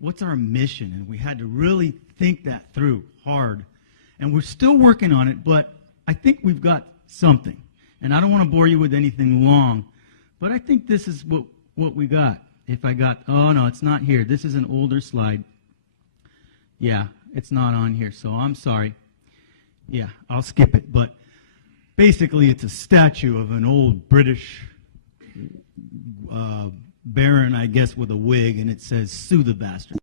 what's our mission? And we had to really think that through hard. And we're still working on it, but I think we've got something. And I don't want to bore you with anything long, but I think this is what we got. If I got, oh no, it's not here. This is an older slide. Yeah, it's not on here, so I'm sorry. Yeah, I'll skip it, but basically it's a statue of an old British baron, I guess, with a wig, and it says, "Sue the bastard."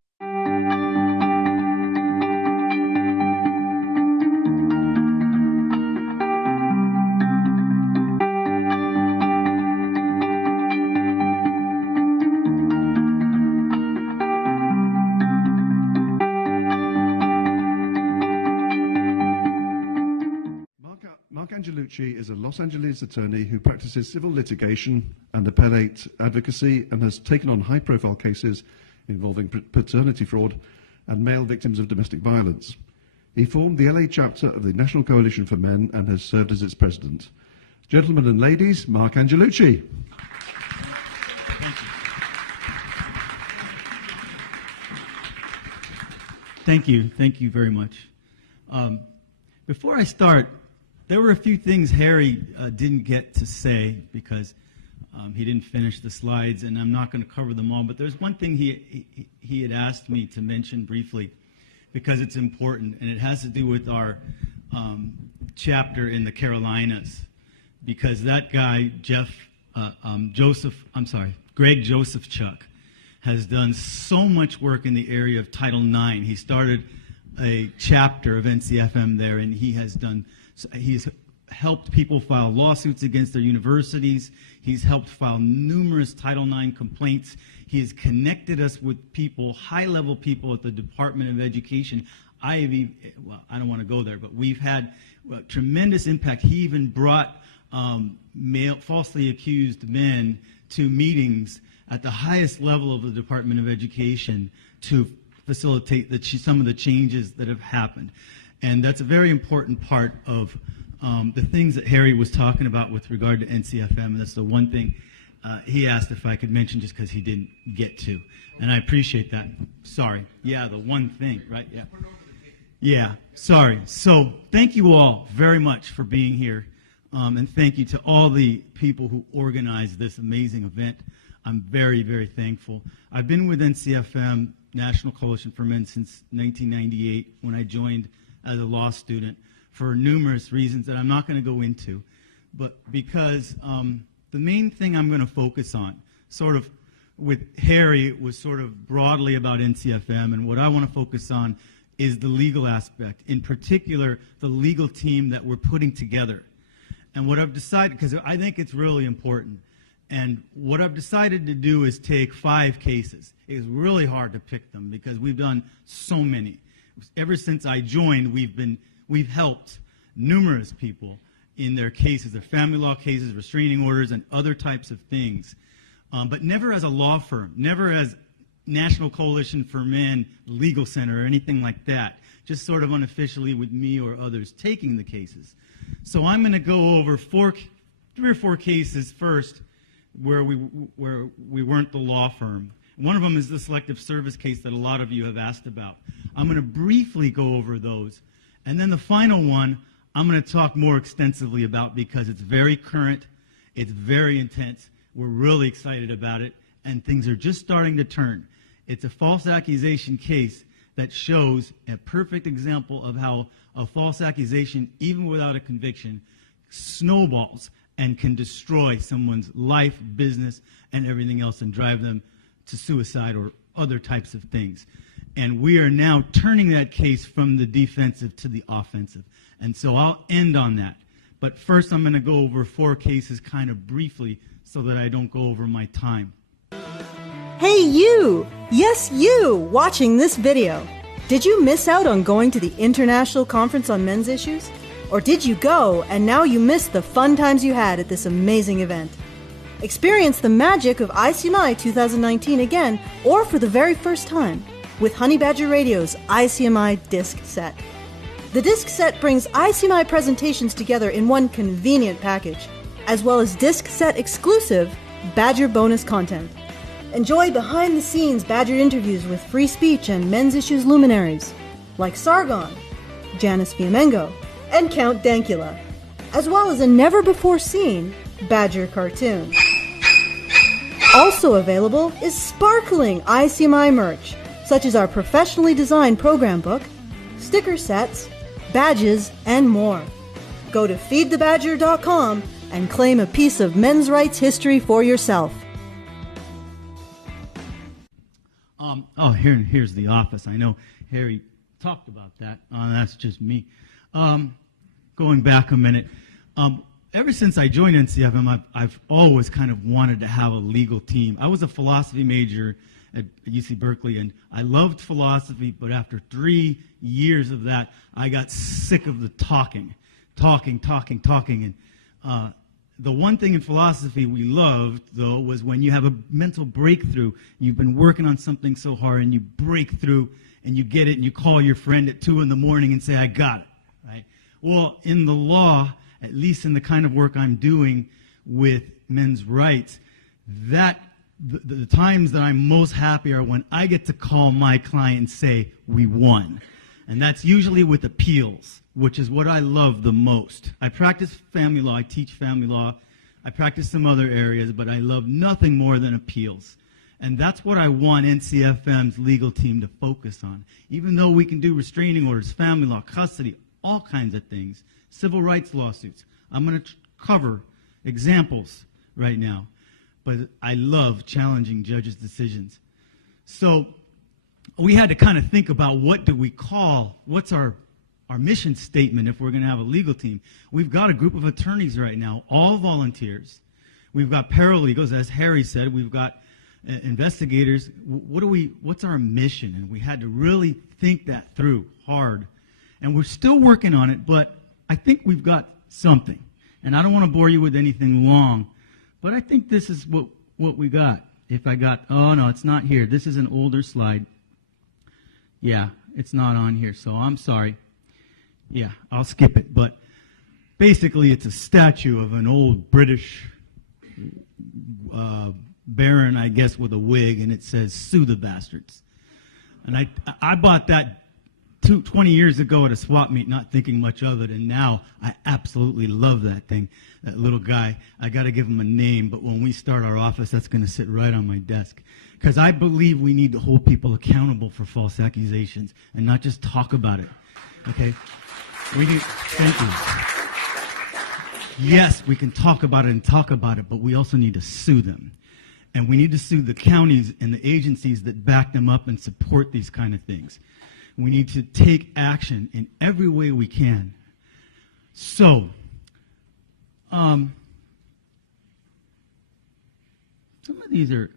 Marc Angelluci is a Los Angeles attorney who practices civil litigation and appellate advocacy and has taken on high-profile cases involving paternity fraud and male victims of domestic violence. He formed the LA chapter of the National Coalition for Men and has served as its president. Gentlemen and ladies, Marc Angelluci. Thank you. Thank you very much. Before I start, there were a few things Harry didn't get to say because he didn't finish the slides, and I'm not going to cover them all, but there's one thing he had asked me to mention briefly because it's important, and it has to do with our chapter in the Carolinas, because that guy, Greg Josephchuk, has done so much work in the area of Title IX. He started a chapter of NCFM there, and he's helped people file lawsuits against their universities. He's helped file numerous Title IX complaints. He has connected us with people, high-level people at the Department of Education. I don't want to go there, but we've had tremendous impact. He even brought falsely accused men to meetings at the highest level of the Department of Education to facilitate some of the changes that have happened. And that's a very important part of the things that Harry was talking about with regard to NCFM. That's the one thing he asked if I could mention just because he didn't get to. And I appreciate that. Sorry. Yeah, the one thing, right? Yeah. Yeah, sorry. So thank you all very much for being here. And thank you to all the people who organized this amazing event. I'm very, very thankful. I've been with NCFM, National Coalition for Men, since 1998 when I joined as a law student for numerous reasons that I'm not going to go into. But because the main thing I'm going to focus on, sort of with Harry, was sort of broadly about NCFM, and what I want to focus on is the legal aspect, in particular the legal team that we're putting together. And what I've decided, because I think it's really important, and what I've decided to do is take 5 cases. It's really hard to pick them because we've done so many. Ever since I joined, we've helped numerous people in their cases, their family law cases, restraining orders, and other types of things. But never as a law firm, never as National Coalition for Men Legal Center or anything like that, just sort of unofficially with me or others taking the cases. So I'm going to go over 3 or 4 cases first where we weren't the law firm. One of them is the selective service case that a lot of you have asked about. I'm going to briefly go over those. And then the final one I'm going to talk more extensively about because it's very current, it's very intense, we're really excited about it, and things are just starting to turn. It's a false accusation case that shows a perfect example of how a false accusation, even without a conviction, snowballs and can destroy someone's life, business, and everything else and drive them to suicide or other types of things. And we are now turning that case from the defensive to the offensive. And so I'll end on that. But first I'm going to go over 4 cases kind of briefly so that I don't go over my time. Hey you! Yes, you! Watching this video. Did you miss out on going to the International Conference on Men's Issues? Or did you go and now you missed the fun times you had at this amazing event? Experience the magic of ICMI 2019 again, or for the very first time, with Honey Badger Radio's ICMI disc set. The disc set brings ICMI presentations together in one convenient package, as well as disc set exclusive Badger bonus content. Enjoy behind-the-scenes Badger interviews with free speech and men's issues luminaries like Sargon, Janice Fiamengo, and Count Dankula, as well as a never-before-seen Badger cartoon. Also available is sparkling ICMI merch, such as our professionally designed program book, sticker sets, badges, and more. Go to feedthebadger.com and claim a piece of men's rights history for yourself. Here's the office. I know Harry talked about that. That's just me. Going back a minute, ever since I joined NCFM, I've always kind of wanted to have a legal team. I was a philosophy major at UC Berkeley, and I loved philosophy, but after 3 years of that, I got sick of the talking. And the one thing in philosophy we loved, though, was when you have a mental breakthrough. You've been working on something so hard, and you break through, and you get it, and you call your friend at 2 in the morning and say, I got it, right? Well, in the law, at least in the kind of work I'm doing with men's rights, that the times that I'm most happy are when I get to call my client and say, we won. And that's usually with appeals, which is what I love the most. I practice family law, I teach family law, I practice some other areas, but I love nothing more than appeals. And that's what I want NCFM's legal team to focus on. Even though we can do restraining orders, family law, custody, all kinds of things, civil rights lawsuits. I'm going to cover examples right now, but I love challenging judges' decisions. So we had to kind of think about what do we call, what's our mission statement if we're going to have a legal team. We've got a group of attorneys right now, all volunteers. We've got paralegals, as Harry said. We've got investigators. What's our mission? And we had to really think that through hard. And we're still working on it, but I think we've got something. And I don't want to bore you with anything long, but I think this is what we got. Oh no, it's not here. This is an older slide. Yeah, it's not on here, so I'm sorry. Yeah, I'll skip it. But basically, it's a statue of an old British baron, I guess, with a wig, and it says, "Sue the bastards." And I bought that 20 years ago at a swap meet, not thinking much of it, and now I absolutely love that thing. That little guy, I got to give him a name, but when we start our office, that's going to sit right on my desk. Because I believe we need to hold people accountable for false accusations and not just talk about it. Okay? Thank you. Yes, we can talk about it, but we also need to sue them. And we need to sue the counties and the agencies that back them up and support these kind of things. We need to take action in every way we can. So, some of these are,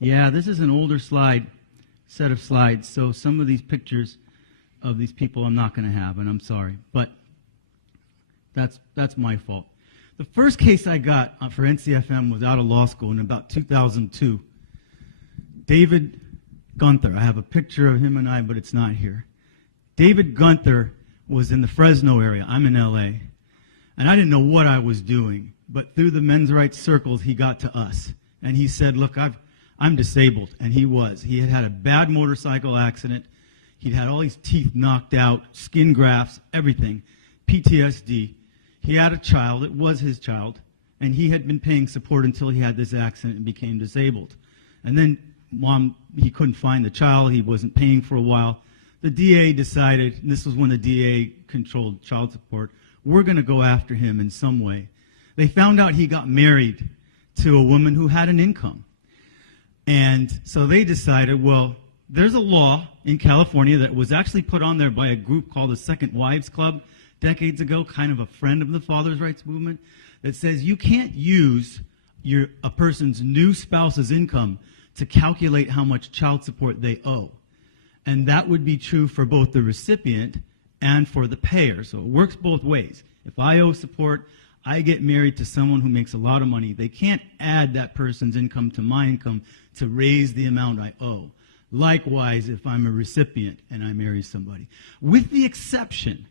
this is an older set of slides, so some of these pictures of these people I'm not going to have, and I'm sorry, but that's my fault. The first case I got for NCFM was out of law school in about 2002. David Gunther. I have a picture of him and I, but it's not here. David Gunther was in the Fresno area. I'm in LA. And I didn't know what I was doing, but through the men's rights circles, he got to us. And he said, look, I'm disabled. And he was. He had had a bad motorcycle accident. He'd had all his teeth knocked out, skin grafts, everything, PTSD. He had a child. It was his child. And he had been paying support until he had this accident and became disabled. And then he couldn't find the child. He wasn't paying for a while. The DA decided, and this was when the DA controlled child support, we're going to go after him in some way. They found out he got married to a woman who had an income. And so they decided, well, there's a law in California that was actually put on there by a group called the Second Wives Club decades ago, kind of a friend of the Father's Rights Movement, that says you can't use a person's new spouse's income to calculate how much child support they owe. And that would be true for both the recipient and for the payer. So it works both ways. If I owe support, I get married to someone who makes a lot of money. They can't add that person's income to my income to raise the amount I owe. Likewise, if I'm a recipient and I marry somebody. With the exception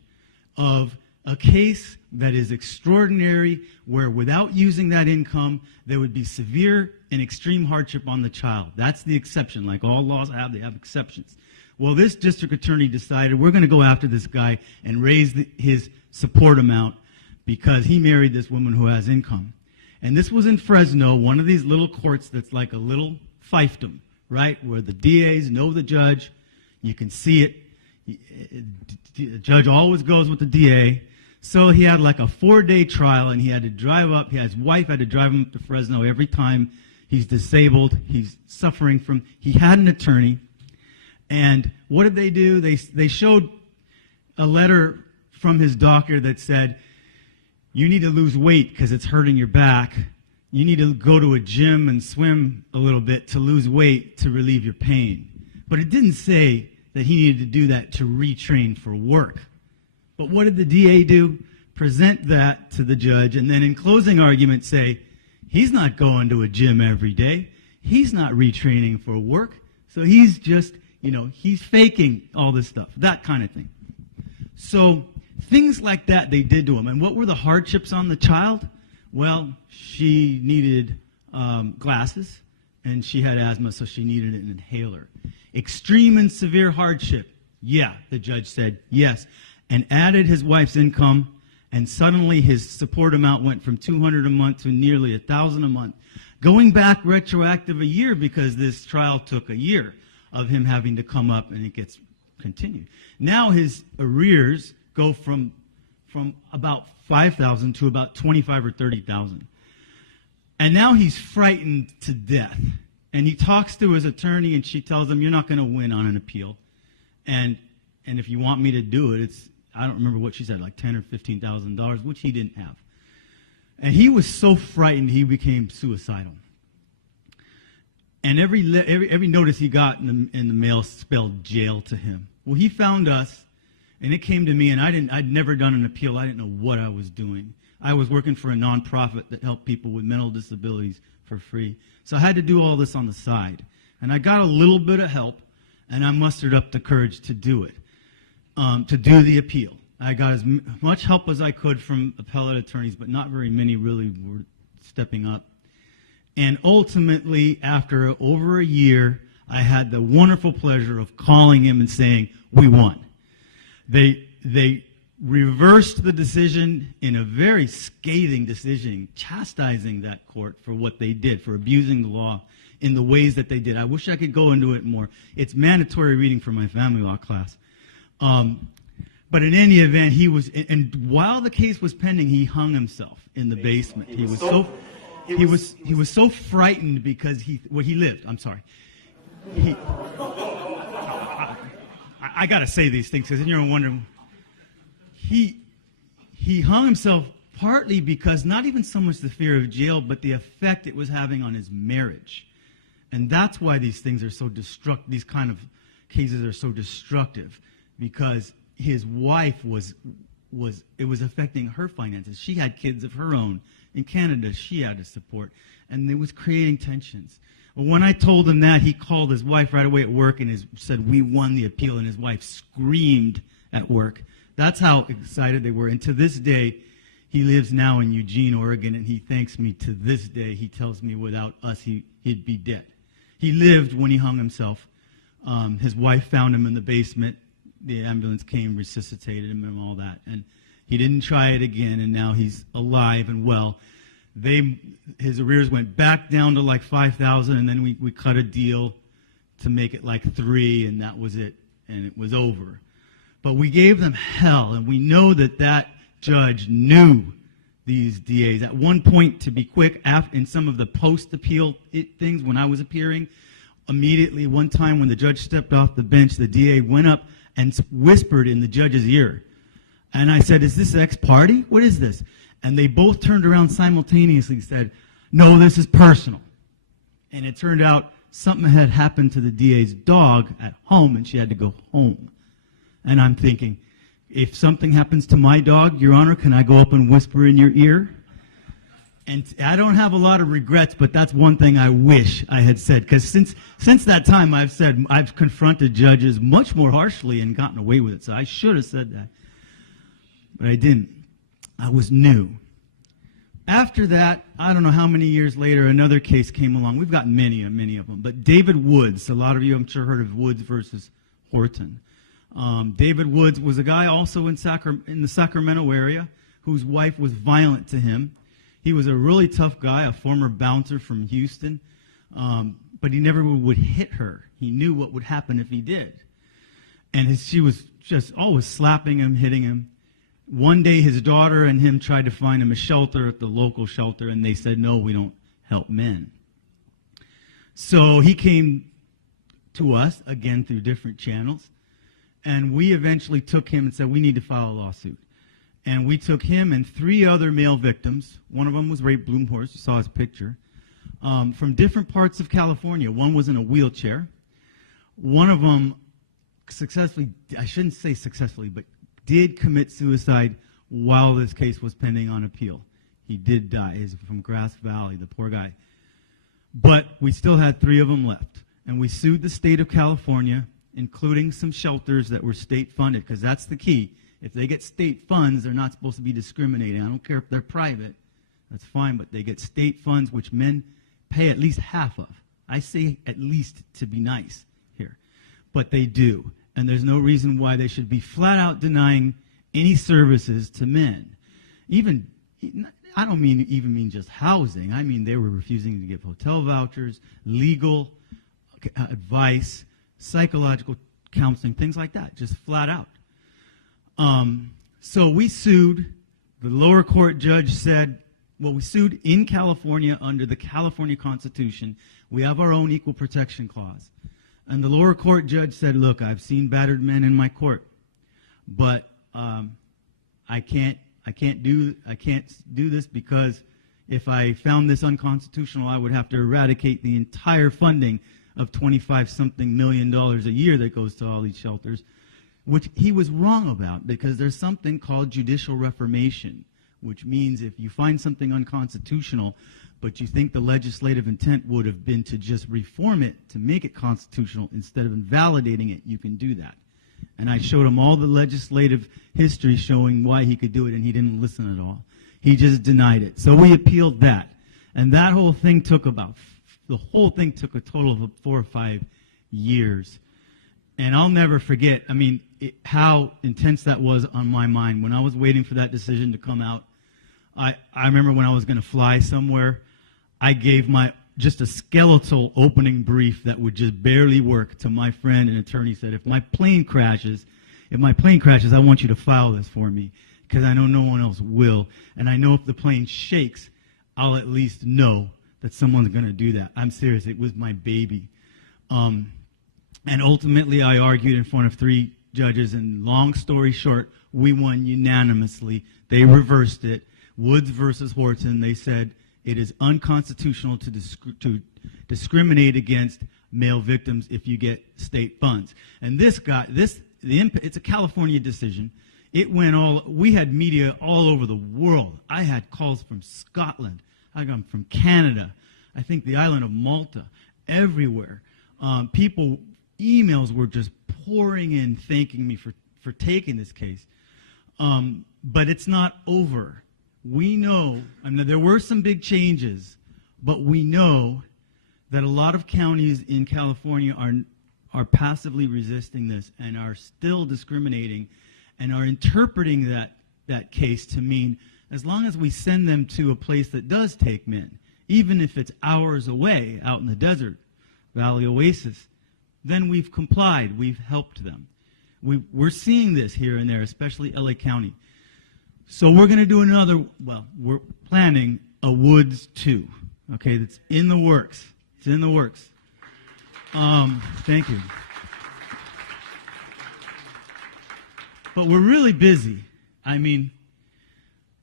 of a case that is extraordinary, where without using that income, there would be severe and extreme hardship on the child. That's the exception. Like all laws have, they have exceptions. Well, this district attorney decided we're going to go after this guy and raise his support amount because he married this woman who has income. And this was in Fresno, one of these little courts that's like a little fiefdom, right, where the DAs know the judge. You can see it. The judge always goes with the DA. So he had like a 4-day trial, and he had to drive up. His wife had to drive him up to Fresno every time. He's disabled. He's suffering from. He had an attorney. And what did they do? They showed a letter from his doctor that said, you need to lose weight because it's hurting your back. You need to go to a gym and swim a little bit to lose weight to relieve your pain. But it didn't say that he needed to do that to retrain for work. But what did the DA do? Present that to the judge, and then in closing argument say, he's not going to a gym every day. He's not retraining for work. So he's just, he's faking all this stuff, that kind of thing. So things like that they did to him. And what were the hardships on the child? Well, she needed glasses, and she had asthma, so she needed an inhaler. Extreme and severe hardship. Yeah, the judge said yes. And added his wife's income, and suddenly his support amount went from $200 a month to nearly $1,000 a month. Going back retroactive a year, because this trial took a year of him having to come up, and it gets continued. Now his arrears go from about $5,000 to about $25,000 or $30,000. And now he's frightened to death. And he talks to his attorney, and she tells him, you're not going to win on an appeal. And if you want me to do it, I don't remember what she said, like $10,000 or $15,000, which he didn't have. And he was so frightened, he became suicidal. And every notice he got in the mail spelled jail to him. Well, he found us, and it came to me, and I'd never done an appeal. I didn't know what I was doing. I was working for a nonprofit that helped people with mental disabilities for free. So I had to do all this on the side. And I got a little bit of help, and I mustered up the courage to do it, to do the appeal. I got as much help as I could from appellate attorneys, but not very many really were stepping up. And ultimately, after over a year, I had the wonderful pleasure of calling him and saying, we won. They reversed the decision in a very scathing decision, chastising that court for what they did, for abusing the law in the ways that they did. I wish I could go into it more. It's mandatory reading for my family law class. But in any event, and while the case was pending, he hung himself in the basement. He was so frightened because he lived. I'm sorry. I got to say these things because you're wondering. He hung himself partly because not even so much the fear of jail, but the effect it was having on his marriage. And that's why these things are so destructive. These kind of cases are so destructive, because his wife was affecting her finances. She had kids of her own. In Canada, she had to support, and it was creating tensions. Well, when I told him that, he called his wife right away at work and said, we won the appeal, and his wife screamed at work. That's how excited they were. And to this day, he lives now in Eugene, Oregon, and he thanks me to this day. He tells me without us, he'd be dead. He lived when he hung himself. His wife found him in the basement. The ambulance came, resuscitated him, and all that. And he didn't try it again, and now he's alive and well. His arrears went back down to like $5,000, and then we cut a deal to make it like $3,000, and that was it, and it was over. But we gave them hell, and we know that judge knew these DAs. At one point, to be quick, in some of the post-appeal things when I was appearing, immediately one time when the judge stepped off the bench, the DA went up and whispered in the judge's ear. And I said, is this ex-party? What is this? And they both turned around simultaneously and said, no, this is personal. And it turned out something had happened to the DA's dog at home, and she had to go home. And I'm thinking, if something happens to my dog, Your Honor, can I go up and whisper in your ear? And I don't have a lot of regrets, but that's one thing I wish I had said. Because since that time, I've confronted judges much more harshly and gotten away with it. So I should have said that. But I didn't. was new. After that, I don't know how many years later, another case came along. We've got many of them. But David Woods, a lot of you I'm sure heard of Woods versus Horton. David Woods was a guy also in the Sacramento area whose wife was violent to him. He was a really tough guy, a former bouncer from Houston, but he never would hit her. He knew what would happen if he did. And she was just always slapping him, hitting him. One day his daughter and him tried to find him a shelter at the local shelter, and they said, no, we don't help men. So he came to us, again through different channels, and we eventually took him and said, we need to file a lawsuit. And we took him and 3 other male victims. One of them was Ray Bloomhorst, you saw his picture, from different parts of California. One was in a wheelchair. One of them successfully, I shouldn't say successfully, but did commit suicide while this case was pending on appeal. He did die. He's from Grass Valley, the poor guy. But we still had 3 of them left. And we sued the state of California, including some shelters that were state funded, because that's the key. If they get state funds, they're not supposed to be discriminating. I don't care if they're private. That's fine, but they get state funds, which men pay at least half of. I say at least to be nice here. But they do. And there's no reason why they should be flat out denying any services to men. Even, I don't even mean just housing. I mean they were refusing to give hotel vouchers, legal advice, psychological counseling, things like that, just flat out. So we sued. The lower court judge said, well, we sued in California under the California Constitution. We have our own equal protection clause. And the lower court judge said, look, I've seen battered men in my court, but I can't do this because if I found this unconstitutional, I would have to eradicate the entire funding of $25-something million a year that goes to all these shelters, which he was wrong about, because there's something called judicial reformation, which means if you find something unconstitutional, but you think the legislative intent would have been to just reform it to make it constitutional instead of invalidating it, you can do that. And I showed him all the legislative history showing why he could do it, and he didn't listen at all. He just denied it. So we appealed that. And that whole thing took a total of 4 or 5 years. And I'll never forget, how intense that was on my mind. When I was waiting for that decision to come out, I remember when I was going to fly somewhere, I gave just a skeletal opening brief that would just barely work to my friend, an attorney. Said, if my plane crashes, I want you to file this for me, because I know no one else will. And I know if the plane shakes, I'll at least know that someone's going to do that. I'm serious. It was my baby. And ultimately, I argued in front of 3 judges, and long story short, we won unanimously. They reversed it. Woods versus Horton, they said it is unconstitutional to discriminate against male victims if you get state funds. And it's a California decision. It went we had media all over the world. I had calls from Scotland. I got from Canada. I think the island of Malta, everywhere. Emails were just pouring in thanking me for taking this case. But it's not over. We know, there were some big changes, but we know that a lot of counties in California are passively resisting this and are still discriminating and are interpreting that case to mean as long as we send them to a place that does take men, even if it's hours away out in the desert, Valley Oasis, then we've complied, we've helped them. We're seeing this here and there, especially LA County. So we're going to do we're planning a Woods 2, okay, that's in the works. It's in the works. Thank you. But we're really busy.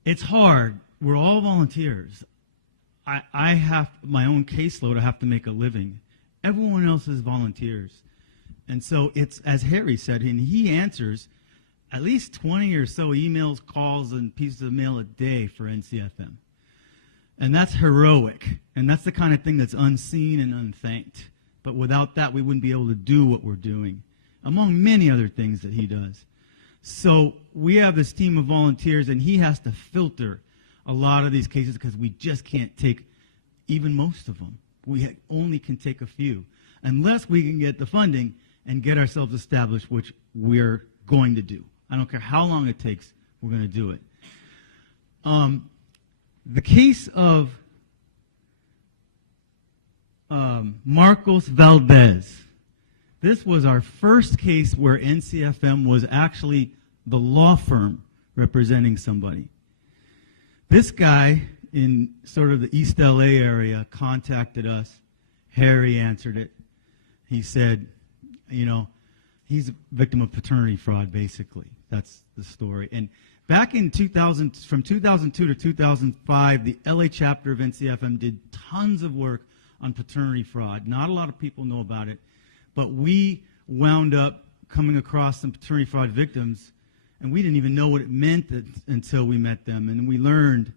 It's hard. We're all volunteers. I have my own caseload. I have to make a living. Everyone else is volunteers. And so it's, as Harry said, and he answers at least 20 or so emails, calls, and pieces of mail a day for NCFM. And that's heroic. And that's the kind of thing that's unseen and unthanked. But without that, we wouldn't be able to do what we're doing, among many other things that he does. So we have this team of volunteers, and he has to filter a lot of these cases because we just can't take even most of them. We only can take a few, unless we can get the funding and get ourselves established, which we're going to do. I don't care how long it takes, we're going to do it. The case of Marcos Valdez. This was our first case where NCFM was actually the law firm representing somebody. This guy in sort of the East LA area contacted us. Harry answered it. He said, you know, he's a victim of paternity fraud, basically. That's the story. And back in 2000, from 2002 to 2005, the LA chapter of NCFM did tons of work on paternity fraud. Not a lot of people know about it, but we wound up coming across some paternity fraud victims, and we didn't even know what it meant until we met them, and we learned.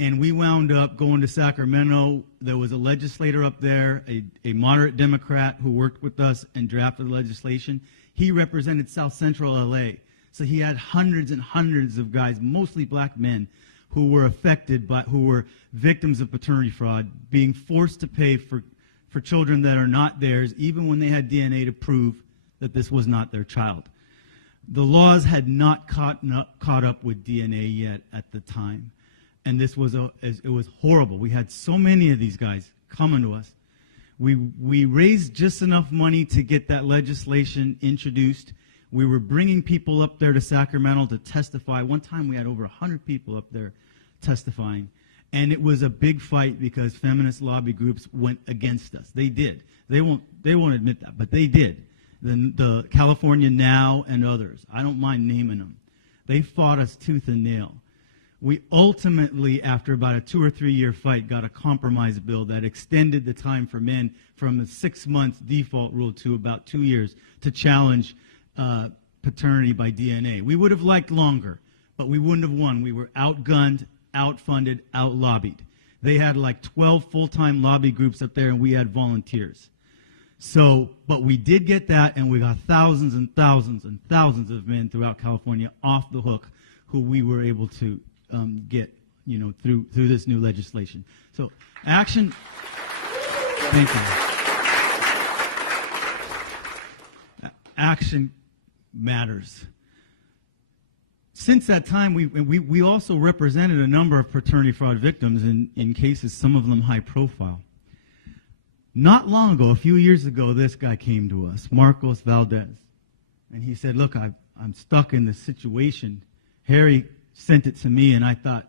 And we wound up going to Sacramento. There was a legislator up there, a moderate Democrat who worked with us and drafted the legislation. He represented South Central LA. So he had hundreds and hundreds of guys, mostly black men, who were affected by, who were victims of paternity fraud, being forced to pay for children that are not theirs, even when they had DNA to prove that this was not their child. The laws had not caught up with DNA yet at the time. And this was it was horrible. We had so many of these guys coming to us. We raised just enough money to get that legislation introduced. We were bringing people up there to Sacramento to testify. One time we had over 100 people up there testifying. And it was a big fight because feminist lobby groups went against us. They did. They won't admit that, but they did. The California Now and others. I don't mind naming them. They fought us tooth and nail. We ultimately, after about a 2 or 3 year fight, got a compromise bill that extended the time for men from a 6-month default rule to about 2 years to challenge paternity by DNA. We would have liked longer, but we wouldn't have won. We were outgunned, outfunded, outlobbied. They had like 12 full-time lobby groups up there, and we had volunteers. So, but we did get that, and we got thousands and thousands and thousands of men throughout California off the hook who we were able to get, you know, through this new legislation. So, action. Thank you. Action matters. Since that time, we also represented a number of paternity fraud victims in cases, some of them high profile. Not long ago, a few years ago, this guy came to us, Marcos Valdez, and he said, look, I'm stuck in this situation. Harry sent it to me, and I thought,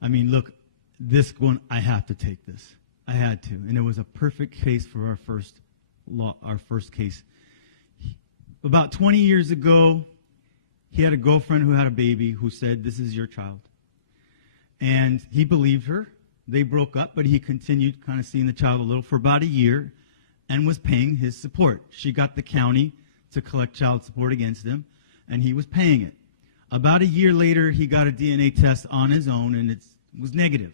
I mean, look, this one, I have to take this. I had to, and it was a perfect case for our first case. About 20 years ago, he had a girlfriend who had a baby who said, this is your child. And he believed her. They broke up, but he continued kind of seeing the child a little for about a year and was paying his support. She got the county to collect child support against him, and he was paying it. About a year later, he got a DNA test on his own, and it was negative.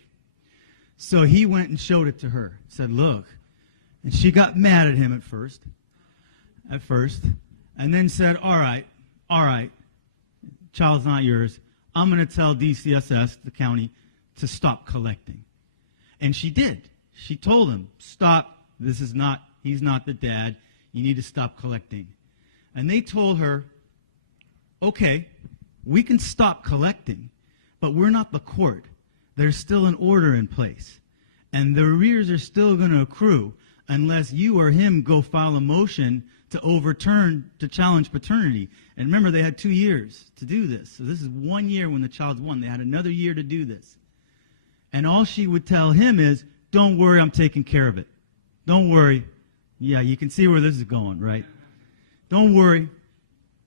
So he went and showed it to her, said, look. And she got mad at him at first, and then said, all right, child's not yours. I'm going to tell DCSS, the county, to stop collecting. And she did. She told him, stop, he's not the dad, you need to stop collecting. And they told her, okay, we can stop collecting, but we're not the court. There's still an order in place. And the arrears are still going to accrue unless you or him go file a motion to challenge paternity. And remember, they had 2 years to do this. So this is 1 year when the child's 1. They had another year to do this. And all she would tell him is, don't worry, I'm taking care of it. Don't worry. Yeah, you can see where this is going, right? Don't worry.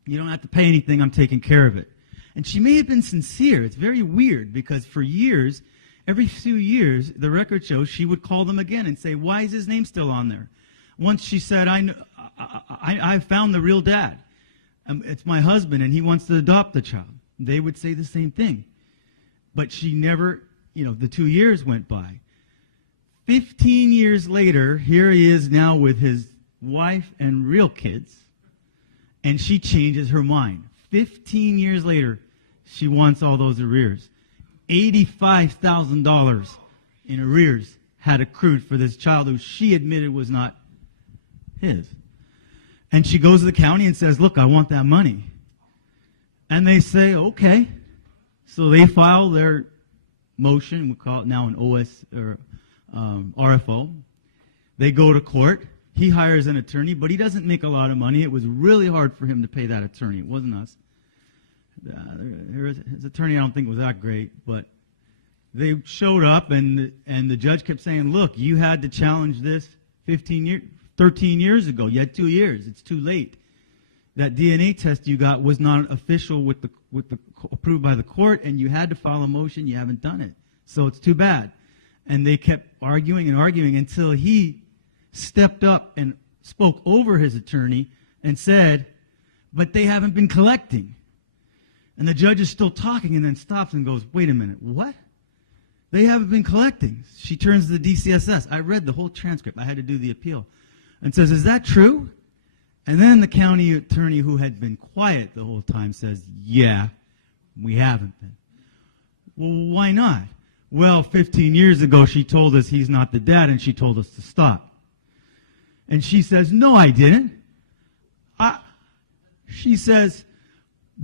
You don't have to pay anything. I'm taking care of it. And she may have been sincere. It's very weird because for years, every few years, the record shows she would call them again and say, why is his name still on there? Once she said, I found the real dad. It's my husband, and he wants to adopt the child. They would say the same thing. But she never, the 2 years went by. 15 years later, here he is now with his wife and real kids, and she changes her mind. 15 years later, she wants all those arrears. $85,000 in arrears had accrued for this child who she admitted was not his. And she goes to the county and says, look, I want that money. And they say, okay. So they file their motion. We call it now an OS or RFO. They go to court. He hires an attorney, but he doesn't make a lot of money. It was really hard for him to pay that attorney. It wasn't us. His attorney, I don't think, was that great, but they showed up, and the judge kept saying, look, you had to challenge this 13 years ago. You had 2 years. It's too late. That DNA test you got was not official with the approved by the court, and you had to file a motion. You haven't done it. So it's too bad. And they kept arguing and arguing until he stepped up and spoke over his attorney and said, but they haven't been collecting. And the judge is still talking and then stops and goes, wait a minute, what? They haven't been collecting. She turns to the DCSS. I read the whole transcript. I had to do the appeal. And says, is that true? And then the county attorney, who had been quiet the whole time, says, yeah, we haven't been. Well, why not? Well, 15 years ago, she told us he's not the dad, and she told us to stop. And she says, no, I didn't. She says,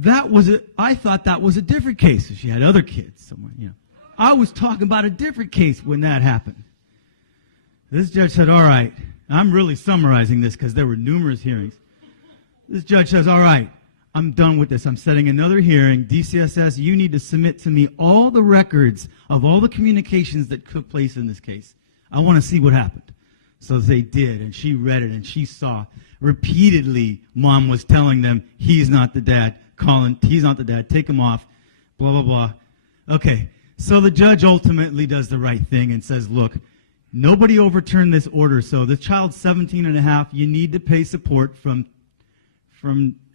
I thought that was a different case. She had other kids somewhere, you know. I was talking about a different case when that happened. This judge said, all right. I'm really summarizing this because there were numerous hearings. This judge says, all right, I'm done with this. I'm setting another hearing. DCSS, you need to submit to me all the records of all the communications that took place in this case. I want to see what happened. So they did, and she read it, and she saw repeatedly Mom was telling them, he's not the dad. Colin, he's not the dad. Take him off. Blah, blah, blah. Okay, so the judge ultimately does the right thing and says, look, nobody overturned this order, so the child's 17 and a half. You need to pay support from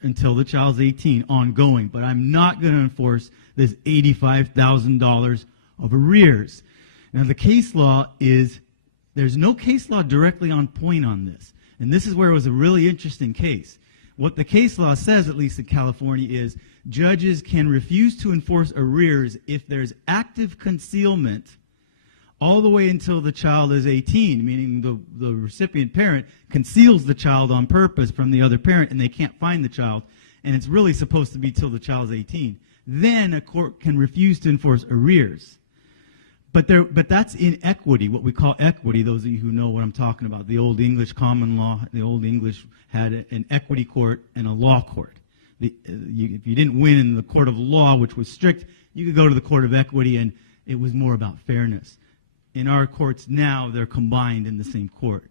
until the child's 18, ongoing. But I'm not going to enforce this $85,000 of arrears. Now, the case law is, there's no case law directly on point on this. And this is where it was a really interesting case. What the case law says, at least in California, is judges can refuse to enforce arrears if there's active concealment all the way until the child is 18, meaning the recipient parent conceals the child on purpose from the other parent, and they can't find the child, and it's really supposed to be till the child's 18. Then a court can refuse to enforce arrears. But that's inequity, what we call equity, those of you who know what I'm talking about. The Old English common law, the Old English had an equity court and a law court. If you didn't win in the court of law, which was strict, you could go to the court of equity, and it was more about fairness. In our courts now, they're combined in the same court.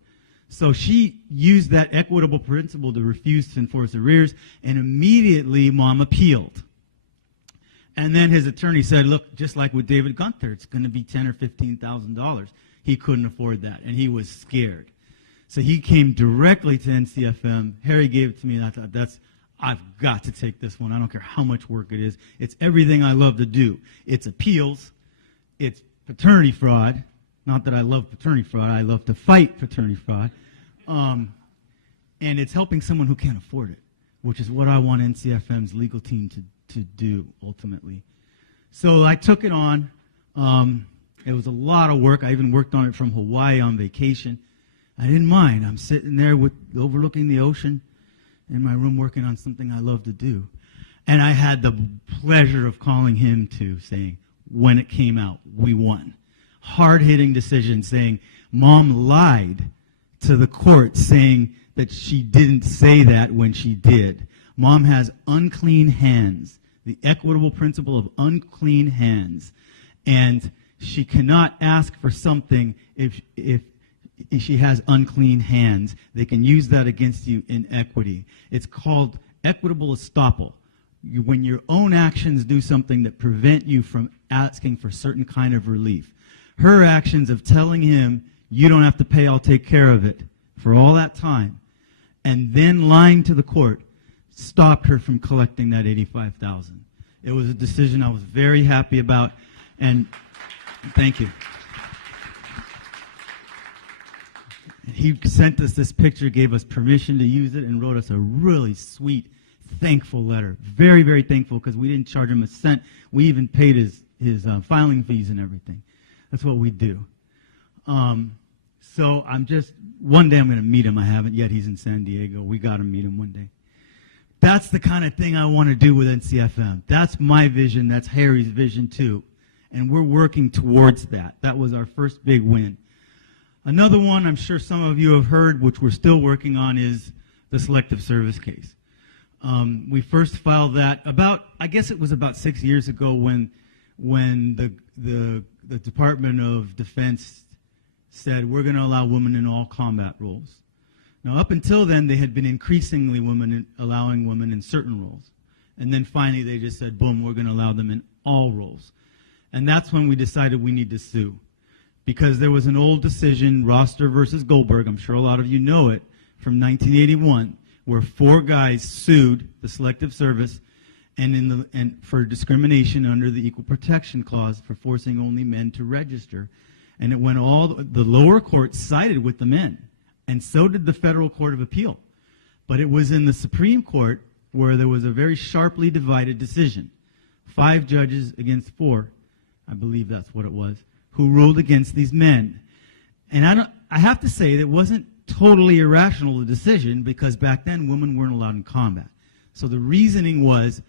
So she used that equitable principle to refuse to enforce arrears, and immediately Mom appealed. And then his attorney said, look, just like with David Gunther, it's going to be $10,000 or $15,000. He couldn't afford that, and he was scared. So he came directly to NCFM. Harry gave it to me, and I thought, I've got to take this one. I don't care how much work it is. It's everything I love to do. It's appeals. It's paternity fraud. Not that I love paternity fraud. I love to fight paternity fraud. And it's helping someone who can't afford it, which is what I want NCFM's legal team to do ultimately. So I took it on. It was a lot of work. I even worked on it from Hawaii on vacation. I didn't mind. I'm sitting there overlooking the ocean in my room working on something I love to do. And I had the pleasure of calling him to, saying, when it came out, we won. Hard-hitting decision saying, Mom lied to the court saying that she didn't say that when she did. Mom has unclean hands, the equitable principle of unclean hands. And she cannot ask for something if she has unclean hands. They can use that against you in equity. It's called equitable estoppel. When your own actions do something that prevent you from asking for certain kind of relief. Her actions of telling him, you don't have to pay, I'll take care of it, for all that time, and then lying to the court, stopped her from collecting that $85,000. It was a decision I was very happy about, and thank you. He sent us this picture, gave us permission to use it, and wrote us a really sweet thankful letter. Very, very thankful, because we didn't charge him a cent. We even paid his filing fees and everything. That's what we do. So one day I'm going to meet him. I haven't yet. He's in San Diego. We got to meet him one day. That's the kind of thing I want to do with NCFM. That's my vision. That's Harry's vision too. And we're working towards that. That was our first big win. Another one I'm sure some of you have heard, which we're still working on, is the selective service case. We first filed that I guess it was about 6 years ago when the Department of Defense said we're going to allow women in all combat roles. Now, up until then, they had been increasingly allowing women in certain roles. And then finally, they just said, boom, we're going to allow them in all roles. And that's when we decided we need to sue. Because there was an old decision, Roster versus Goldberg, I'm sure a lot of you know it, from 1981, where 4 guys sued the Selective Service and for discrimination under the Equal Protection Clause for forcing only men to register. And it went the lower court sided with the men. And so did the Federal Court of Appeal. But it was in the Supreme Court where there was a very sharply divided decision. 5 judges against 4, I believe that's what it was, who ruled against these men. And I have to say that it wasn't totally irrational, the decision, because back then women weren't allowed in combat. So the reasoning was,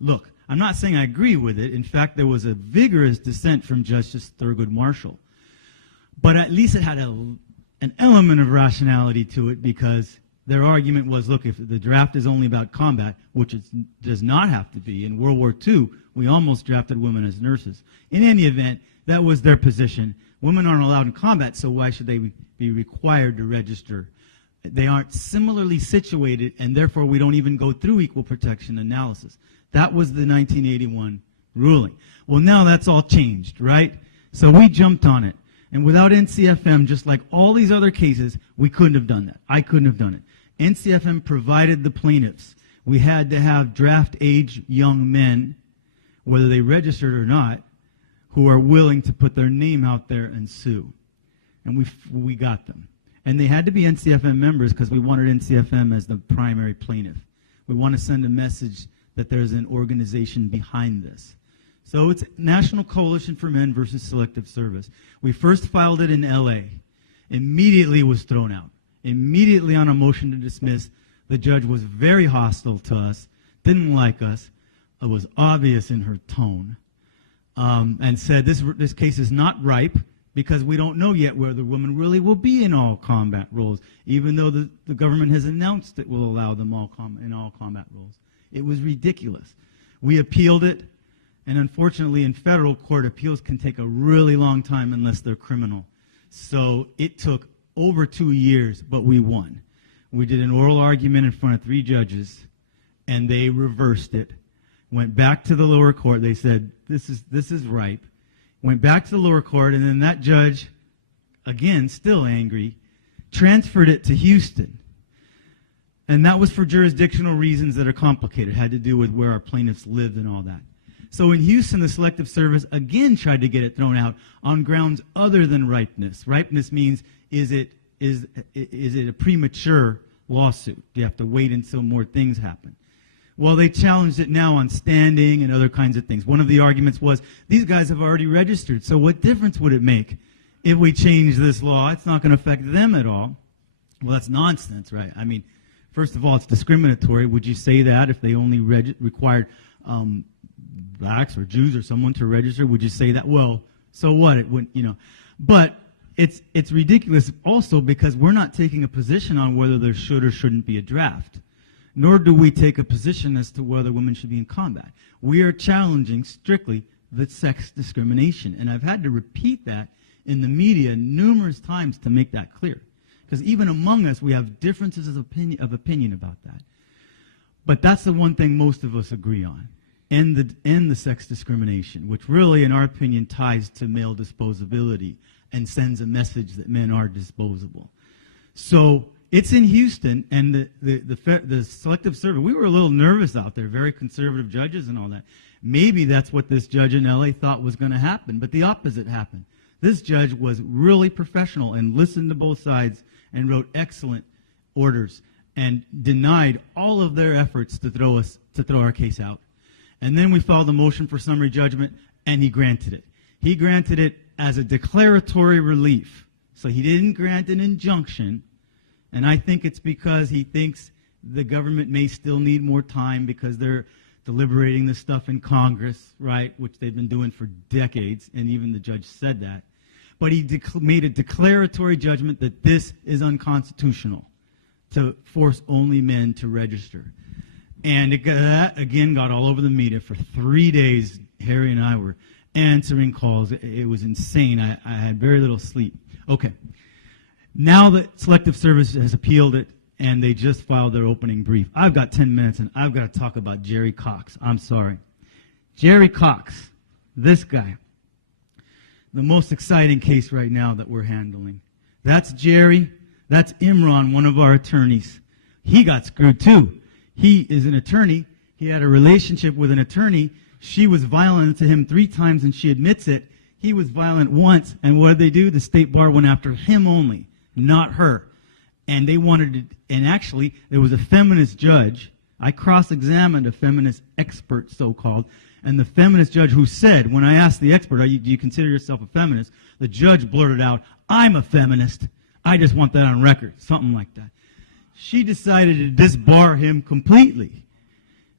look, I'm not saying I agree with it. In fact, there was a vigorous dissent from Justice Thurgood Marshall. But at least it had an element of rationality to it, because their argument was, look, if the draft is only about combat, which it does not have to be. In World War II, we almost drafted women as nurses. In any event, that was their position. Women aren't allowed in combat, so why should they be required to register? They aren't similarly situated, and therefore we don't even go through equal protection analysis. That was the 1981 ruling. Well, now that's all changed, right? So we jumped on it. And without NCFM, just like all these other cases, we couldn't have done that. I couldn't have done it. NCFM provided the plaintiffs. We had to have draft age young men, whether they registered or not, who are willing to put their name out there and sue. And we got them. And they had to be NCFM members because we wanted NCFM as the primary plaintiff. We want to send a message that there's an organization behind this. So it's National Coalition for Men versus Selective Service. We first filed it in LA. Immediately was thrown out. Immediately on a motion to dismiss, the judge was very hostile to us, didn't like us. It was obvious in her tone, and said this case is not ripe because we don't know yet whether women really will be in all combat roles, even though the government has announced it will allow them in all combat roles. It was ridiculous. We appealed it. And unfortunately, in federal court, appeals can take a really long time unless they're criminal. So it took over 2 years, but we won. We did an oral argument in front of 3 judges, and they reversed it. Went back to the lower court. They said, this is ripe. Went back to the lower court, and then that judge, again, still angry, transferred it to Houston. And that was for jurisdictional reasons that are complicated. It had to do with where our plaintiffs lived and all that. So in Houston, the Selective Service again tried to get it thrown out on grounds other than ripeness. Ripeness means, is it a premature lawsuit? Do you have to wait until more things happen? Well, they challenged it now on standing and other kinds of things. One of the arguments was, these guys have already registered, so what difference would it make if we change this law? It's not going to affect them at all. Well, that's nonsense, right? I mean, first of all, it's discriminatory. Would you say that if they only required blacks or Jews or someone to register? Would you say that? Well, so what? It wouldn't, But it's ridiculous also because we're not taking a position on whether there should or shouldn't be a draft, nor do we take a position as to whether women should be in combat. We are challenging strictly the sex discrimination, and I've had to repeat that in the media numerous times to make that clear, because even among us we have differences of opinion about that. But that's the one thing most of us agree on. And the sex discrimination, which really, in our opinion, ties to male disposability and sends a message that men are disposable. So it's in Houston, and the Selective Service, we were a little nervous out there, very conservative judges and all that. Maybe that's what this judge in LA thought was going to happen, but the opposite happened. This judge was really professional and listened to both sides and wrote excellent orders and denied all of their efforts to throw our case out. And then we filed a motion for summary judgment, and he granted it. He granted it as a declaratory relief. So he didn't grant an injunction, and I think it's because he thinks the government may still need more time because they're deliberating this stuff in Congress, right, which they've been doing for decades, and even the judge said that. But he made a declaratory judgment that this is unconstitutional, to force only men to register. And that, again, got all over the media. For 3 days, Harry and I were answering calls. It was insane. I had very little sleep. Okay. Now that Selective Service has appealed it, and they just filed their opening brief, I've got 10 minutes, and I've got to talk about Jerry Cox. I'm sorry. Jerry Cox, this guy, the most exciting case right now that we're handling. That's Jerry. That's Imran, one of our attorneys. He got screwed too. He is an attorney. He had a relationship with an attorney. She was violent to him 3 times, and she admits it. He was violent once, and what did they do? The state bar went after him only, not her. And they wanted to, and actually, there was a feminist judge. I cross-examined a feminist expert, so-called, and the feminist judge who said, when I asked the expert, do you consider yourself a feminist? The judge blurted out, I'm a feminist. I just want that on record, something like that. She decided to disbar him completely,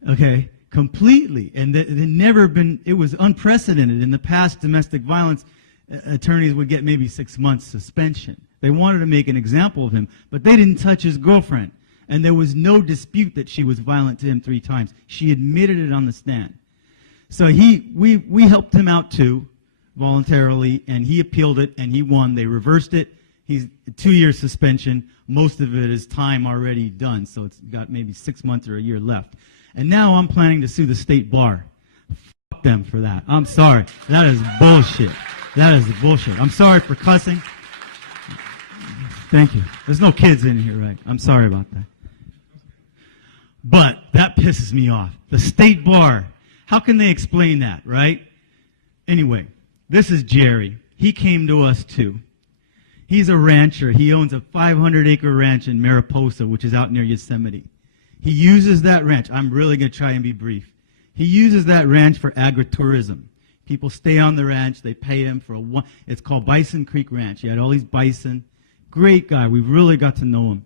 okay, completely. And it had never been, it was unprecedented. In the past, domestic violence attorneys would get maybe 6 months suspension. They wanted to make an example of him, but they didn't touch his girlfriend. And there was no dispute that she was violent to him 3 times. She admitted it on the stand. So we helped him out too, voluntarily, and he appealed it, and he won. They reversed it. He's 2-year suspension. Most of it is time already done, so it's got maybe 6 months or a year left. And now I'm planning to sue the state bar. Fuck them for that. I'm sorry. That is bullshit. That is bullshit. I'm sorry for cussing. Thank you. There's no kids in here, right? I'm sorry about that. But that pisses me off. The state bar. How can they explain that, right? Anyway, this is Jerry. He came to us too. He's a rancher. He owns a 500-acre ranch in Mariposa, which is out near Yosemite. He uses that ranch. I'm really going to try and be brief. He uses that ranch for agritourism. People stay on the ranch. They pay him for it's called Bison Creek Ranch. He had all these bison. Great guy. We've really got to know him.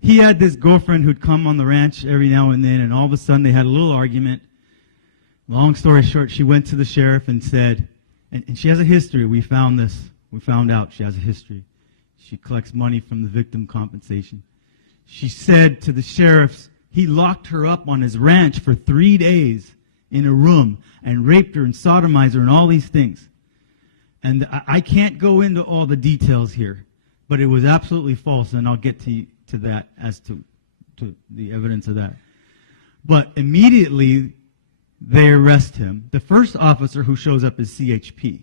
He had this girlfriend who'd come on the ranch every now and then, and all of a sudden they had a little argument. Long story short, she went to the sheriff and said, and she has a history. We found this. We found out she has a history. She collects money from the victim compensation. She said to the sheriffs, he locked her up on his ranch for 3 days in a room and raped her and sodomized her and all these things. And I can't go into all the details here, but it was absolutely false, and I'll get to that as to the evidence of that. But immediately they arrest him. The first officer who shows up is CHP.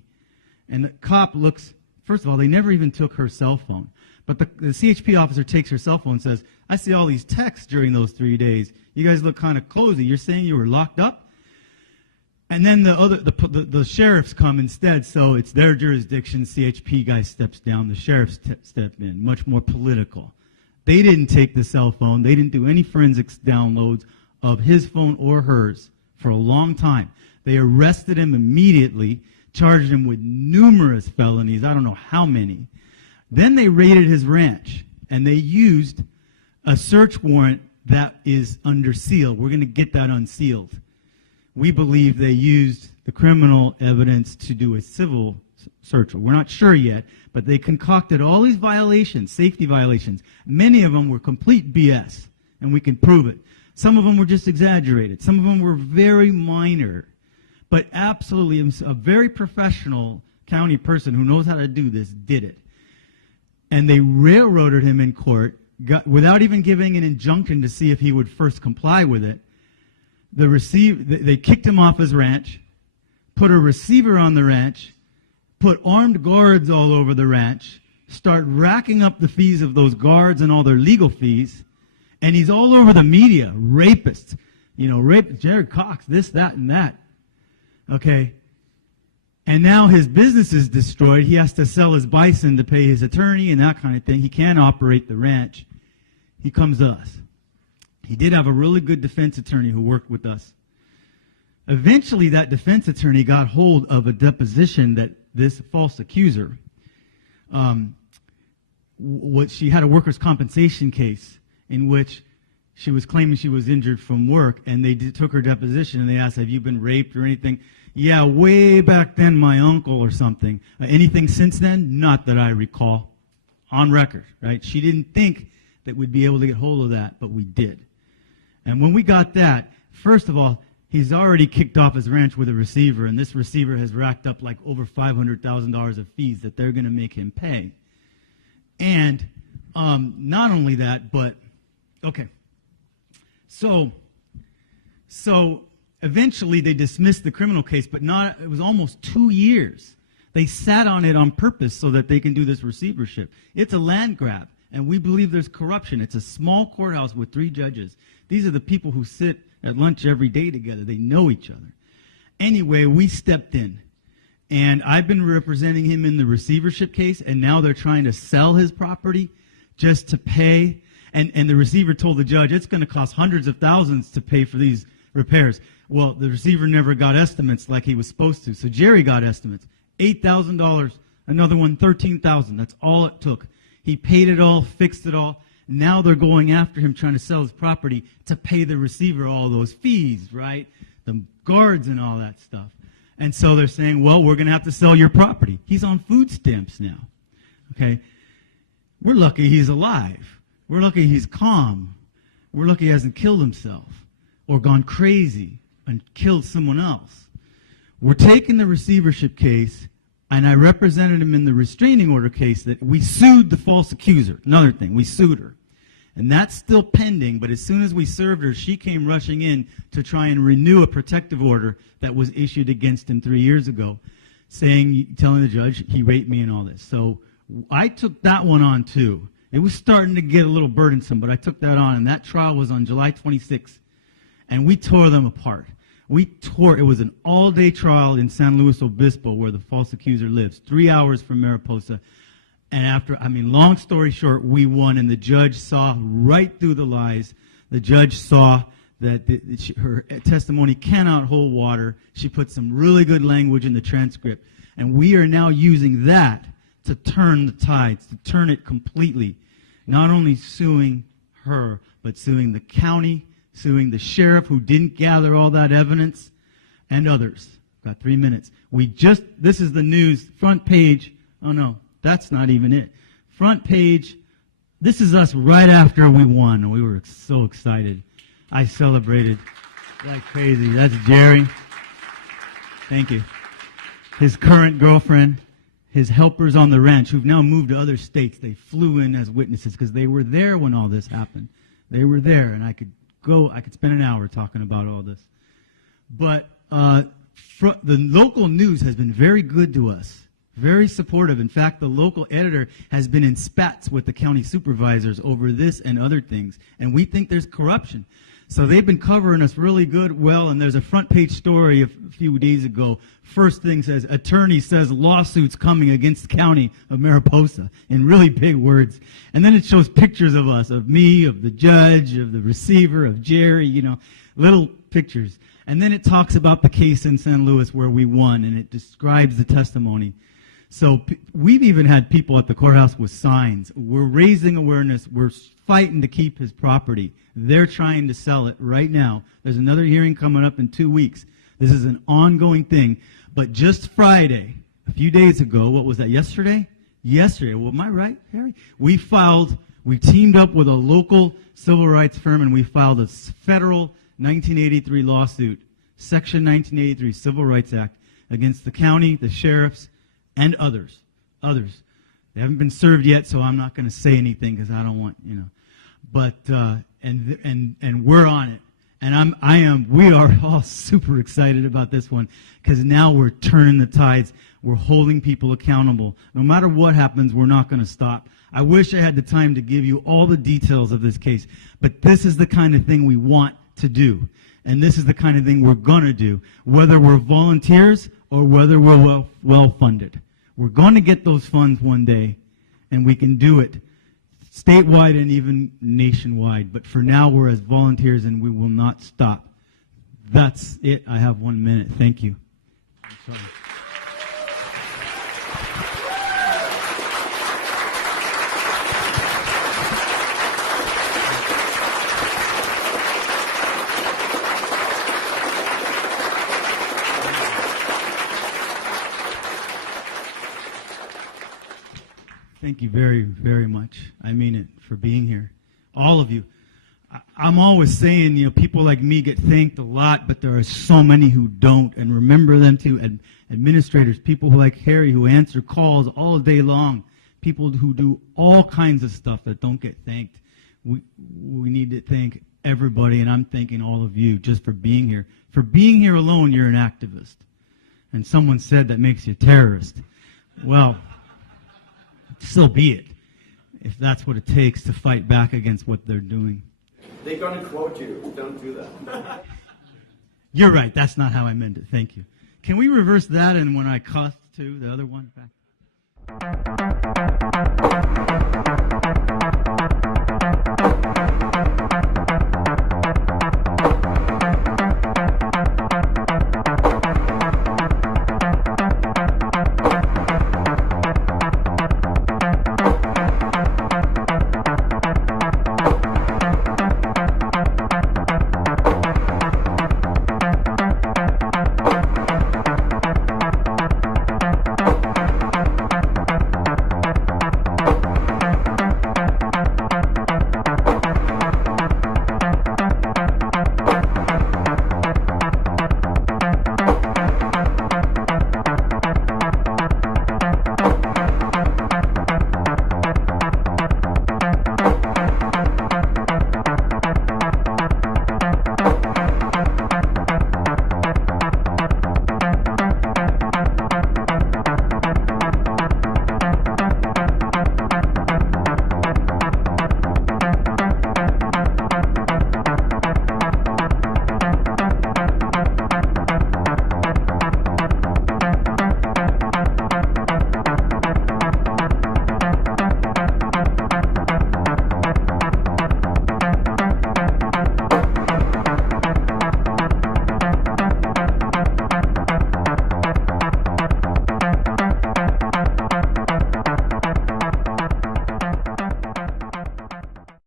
And the cop looks, first of all, they never even took her cell phone. But the CHP officer takes her cell phone and says, I see all these texts during those 3 days. You guys look kind of cozy. You're saying you were locked up? And then the sheriffs come instead, so it's their jurisdiction. CHP guy steps down. The sheriffs step in, much more political. They didn't take the cell phone. They didn't do any forensics downloads of his phone or hers for a long time. They arrested him immediately, charged him with numerous felonies, I don't know how many. Then they raided his ranch, and they used a search warrant that is under seal. We're going to get that unsealed. We believe they used the criminal evidence to do a civil search. We're not sure yet, but they concocted all these violations, safety violations. Many of them were complete BS, and we can prove it. Some of them were just exaggerated. Some of them were very minor. But absolutely, a very professional county person who knows how to do this did it. And they railroaded him in court without even giving an injunction to see if he would first comply with it. They kicked him off his ranch, put a receiver on the ranch, put armed guards all over the ranch, start racking up the fees of those guards and all their legal fees, and he's all over the media, rapist, Jerry Cox, this, that, and that. Okay, and now his business is destroyed. He has to sell his bison to pay his attorney and that kind of thing. He can't operate the ranch. he comes to us. He did have a really good defense attorney who worked with us. Eventually, that defense attorney got hold of a deposition that this false accuser, she had a workers' compensation case in which she was claiming she was injured from work, and they took her deposition, and they asked, have you been raped or anything? Yeah, way back then, my uncle or something. Anything since then? Not that I recall. On record, right? She didn't think that we'd be able to get hold of that, but we did. And when we got that, first of all, he's already kicked off his ranch with a receiver, and this receiver has racked up like over $500,000 of fees that they're going to make him pay. And not only that, but, okay. So eventually they dismissed the criminal case, but it was almost 2 years. They sat on it on purpose so that they can do this receivership. It's a land grab, and we believe there's corruption. It's a small courthouse with 3 judges. These are the people who sit at lunch every day together. They know each other. Anyway, we stepped in, and I've been representing him in the receivership case, and now they're trying to sell his property just to pay. And the receiver told the judge, it's going to cost hundreds of thousands to pay for these repairs. Well, the receiver never got estimates like he was supposed to. So Jerry got estimates. $8,000, another one, $13,000. That's all it took. He paid it all, fixed it all. Now they're going after him, trying to sell his property to pay the receiver all those fees, right? The guards and all that stuff. And so they're saying, well, we're going to have to sell your property. He's on food stamps now. Okay? We're lucky he's alive. We're lucky he's calm. We're lucky he hasn't killed himself or gone crazy and killed someone else. We're taking the receivership case, and I represented him in the restraining order case that we sued the false accuser. Another thing, we sued her. And that's still pending, but as soon as we served her, she came rushing in to try and renew a protective order that was issued against him 3 years ago, telling the judge he raped me and all this. So I took that one on too. It was starting to get a little burdensome, but I took that on, and that trial was on July 26th, and we tore them apart. It was an all-day trial in San Luis Obispo where the false accuser lives, 3 hours from Mariposa. And long story short, we won, and the judge saw right through the lies. The judge saw that her testimony cannot hold water. She put some really good language in the transcript, and we are now using that to turn the tides, to turn it completely. Not only suing her, but suing the county, suing the sheriff who didn't gather all that evidence, and others. Got 3 minutes. This is the news, front page. Oh no, that's not even it. Front page, this is us right after we won. We were so excited. I celebrated like crazy. That's Jerry. Thank you. His current girlfriend, his helpers on the ranch who've now moved to other states, they flew in as witnesses because they were there when all this happened. They were there, and I could spend an hour talking about all this. But the local news has been very good to us, very supportive. In fact, the local editor has been in spats with the county supervisors over this and other things, and we think there's corruption. So they've been covering us really well, and there's a front page story a few days ago. First thing says, attorney says lawsuits coming against the county of Mariposa, in really big words. And then it shows pictures of us, of me, of the judge, of the receiver, of Jerry, little pictures. And then it talks about the case in San Luis where we won, and it describes the testimony. So we've even had people at the courthouse with signs. We're raising awareness. We're fighting to keep his property. They're trying to sell it right now. There's another hearing coming up in 2 weeks. This is an ongoing thing. But just Friday, a few days ago, what was that, yesterday? Yesterday. Well, am I right, Harry? We teamed up with a local civil rights firm, and we filed a federal 1983 lawsuit, Section 1983 Civil Rights Act, against the county, the sheriffs, and others. They haven't been served yet, so I'm not going to say anything because I don't want, But and we're on it, and we are all super excited about this one because now we're turning the tides. We're holding people accountable. No matter what happens, we're not going to stop. I wish I had the time to give you all the details of this case, but this is the kind of thing we want to do, and this is the kind of thing we're going to do, whether we're volunteers or whether we're well funded. We're going to get those funds one day, and we can do it statewide and even nationwide. But for now, we're as volunteers, and we will not stop. That's it. I have 1 minute. Thank you. I'm sorry. Thank you very, very much. I mean it, for being here. All of you. I'm always saying, people like me get thanked a lot, but there are so many who don't. And remember them too. Administrators, people who like Harry, who answer calls all day long. People who do all kinds of stuff that don't get thanked. We need to thank everybody, and I'm thanking all of you just for being here. For being here alone, you're an activist. And someone said that makes you a terrorist. Well, so be it, if that's what it takes to fight back against what they're doing. They're going to quote you. Don't do that. You're right. That's not how I meant it. Thank you. Can we reverse that and when I cussed to the other one back?